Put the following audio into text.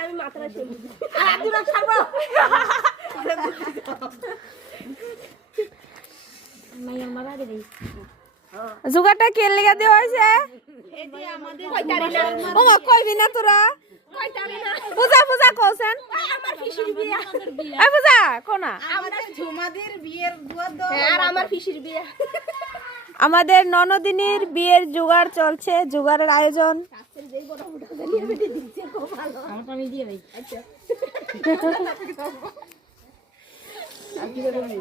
আমি মাত্রা জুগাটা কে লেগে দেওয়া হয়েছে ও মা কইবি না তোরা পূজা পূজা কওছেন এই পূজা কোনা আমাদের ঝুমাদের বিয়ের দুয়ার দাও আর আমার ফিশির বিয়ে আমাদের ননদিনীর বিয়ের জোগাড় চলছে জোগাড়ের আয়োজন আমি দিয়ে ভাই আচ্ছা আর কি করবি